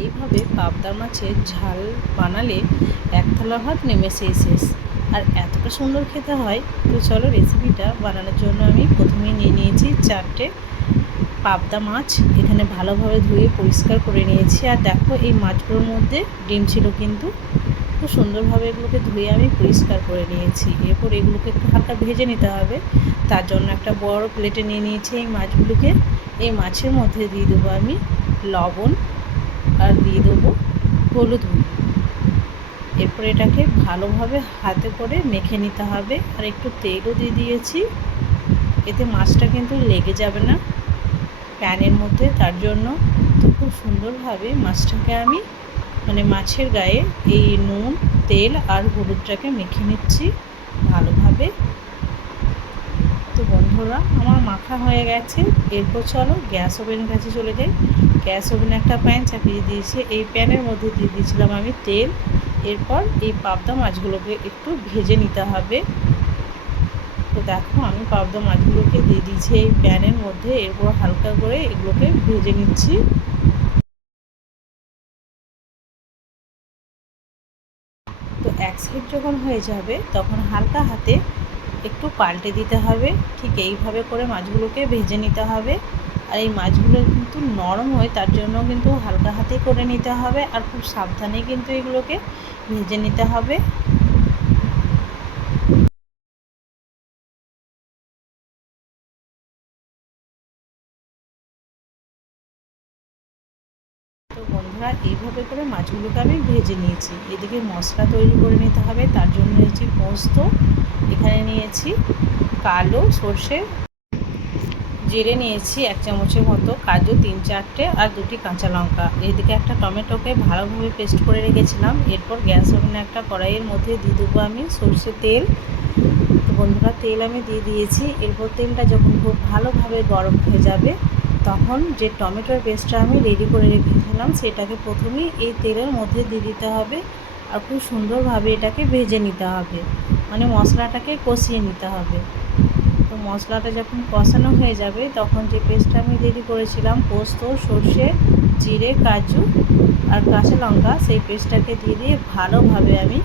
এইভাবে পাবদা মাছের ঝাল বানালে এক থালা ভাত নেমেছেই শেষ। আর এতটা সুন্দর খেতে হয়। তো চলো রেসিপিটা বানানোর জন্য আমি প্রথমেই নিয়ে নিয়েছি 4টে পাবদা মাছ। এখানে ভালোভাবে ধুয়ে পরিষ্কার করে নিয়েছি। আর দেখো এই মাছগুলোর মধ্যে ডিম ছিল, কিন্তু খুব সুন্দরভাবে এগুলোকে ধুয়ে আমি পরিষ্কার করে নিয়েছি। এরপর এগুলোকে একটু হালকা ভেজে নিতে হবে। তার জন্য একটা বড় প্লেটে নিয়ে নিয়েছি এই মাছগুলোকে। এই মাছের মধ্যে দিয়ে দেবো আমি লবণ আর দিয়ে দেবো হলুদ গুঁড়ো। এরপর এটাকে ভালোভাবে হাতে করে মেখে নিতে হবে। আর একটু তেলও দিয়ে দিয়েছি, এতে মাছটা কিন্তু লেগে যাবে না প্যানের মধ্যে। তার জন্য তো খুব সুন্দরভাবে মাছটাকে আমি মাছের গায়ে এই নুন, তেল আর হলুদটাকে মেখে নিচ্ছি ভালোভাবে। তো বন্ধুরা, আমার মাখা হয়ে গেছে। এরপর চলো গ্যাস ওভেনের কাছে চলে যাই। গ্যাস ওভেনে একটা প্যান চাপিয়ে দিয়েছি। এই প্যানের মধ্যে দিয়ে দিয়েছিলাম আমি তেল। এরপর এই পাবদা মাছগুলোকে একটু ভেজে নিতে হবে। তো দেখো আমি পাবদা মাছগুলোকে দিয়ে দিয়েছি এই প্যানের মধ্যে। এরপর হালকা করে এগুলোকে ভেজে নিচ্ছি। তো এক সাইড যখন হয়ে যাবে তখন হালকা হাতে একটু পাল্টে দিতে হবে। ঠিক এইভাবে করে মাছগুলোকে ভেজে নিতে হবে। আর এই মাছগুলো কিন্তু নরম হয়, তার জন্য কিন্তু হালকা হাতেই করে নিতে হবে। আর খুব সাবধানে কিন্তু এগুলোকে ভেজে নিতে হবে। তো বন্ধুরা, এইভাবে করে মাছগুলোকে আমি ভেজে নিয়েছি। এদিকে মশলা তৈরি করে নিতে হবে। তার জন্য নিয়েছি পোস্ত, এখানে নিয়েছি কালো সর্ষে, জিরে নিয়েছি 1 চামচের মতো, কাজু 3-4টে আর 2টি কাঁচা লঙ্কা। এদিকে একটা টমেটোকে ভালোভাবে পেস্ট করে রেখেছিলাম। এরপর গ্যাস ওভেনে একটা কড়াইয়ের মধ্যে দিয়ে দেবো আমি সর্ষের তেল। তো বন্ধুরা, তেল আমি দিয়ে দিয়েছি। এরপর তেলটা যখন খুব ভালোভাবে গরম হয়ে যাবে তখন যে টমেটোর পেস্টটা আমি রেডি করে রেখেছিলাম সেটাকে প্রথমেই এই তেলের মধ্যে দিয়ে দিতে হবে। আর খুব সুন্দরভাবে এটাকে ভেজে নিতে হবে, মশলাটাকে কষিয়ে নিতে হবে। তো মশলাটা যখন কষানো হয়ে যাবে তখন যে পেস্টটা আমি রেডি করেছিলাম পোস্ত, সর্ষে, জিরে, কাজু আর কাঁচা লঙ্কা, সেই পেস্টটাকে দিয়ে ভালোভাবে আমি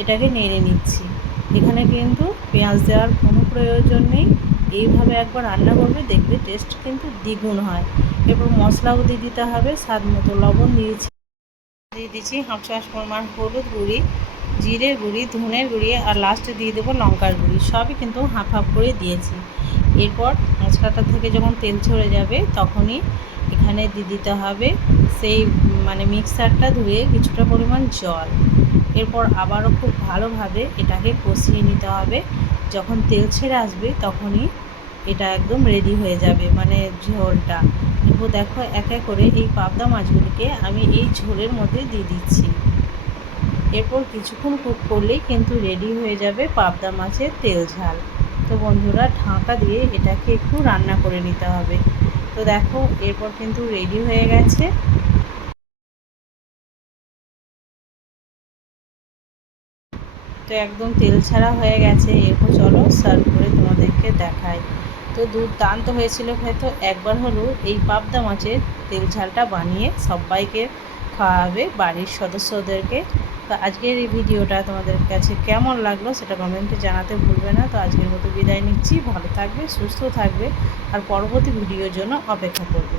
এটাকে নেড়ে নিচ্ছি। এখানে কিন্তু পেঁয়াজ দেওয়ার কোনো প্রয়োজন নেই। এইভাবে একবার রান্না করবে, দেখবে টেস্ট কিন্তু দ্বিগুণ হয়। এরপর মশলাও দিয়ে দিতে হবে। স্বাদ মতো লবণ দিয়ে দিচ্ছি 1/2 চামচ পরিমাণ হলুদ গুঁড়ি, জিরের গুঁড়ি, ধনের গুঁড়ি আর লাস্টে দিয়ে দেবো লঙ্কার গুঁড়ি। সবই কিন্তু হাফ করে দিয়েছি। এরপর মশলাটা থেকে যখন তেল ছেড়ে যাবে তখনই এখানে দিয়ে দিতে হবে সেই মিক্সারটা ধুয়ে কিছুটা পরিমাণ জল। এরপর আবারও খুব ভালোভাবে এটাকে কষিয়ে নিতে হবে। যখন তেল ছেড়ে আসবে তখনই এটা একদম রেডি হয়ে যাবে, ঝোলটা। এরপর দেখো এক এক করে এই পাবদা মাছগুলিকে আমি এই ঝোলের মধ্যে দিয়ে দিচ্ছি। এরপর কিছুক্ষণ কুক করলেই কিন্তু রেডি হয়ে যাবে পাবদা মাছের তেল ঝাল। তো বন্ধুরা, ঢাকা দিয়ে এটাকে একটু রান্না করে নিতে হবে। তো দেখো এরপর কিন্তু রেডি হয়ে গেছে। তো একদম তেল ছাড়া হয়ে গেছে। এরপর চলো সার্ভ করে তোমাদেরকে দেখাই। তো দুর্দান্ত হয়েছিল হয়তো। একবার হলেও এই পাবদা মাছের তেল ঝালটা বানিয়ে সবাইকে খাওয়াবে, বাড়ির সদস্যদেরকে। তো আজকের এই ভিডিওটা তোমাদের কাছে কেমন লাগলো সেটা কমেন্টে জানাতে ভুলবে না। তো আজকের মতো বিদায় নিচ্ছি। ভালো থাকবে, সুস্থ থাকবে আর পরবর্তী ভিডিওর জন্য অপেক্ষা করবে।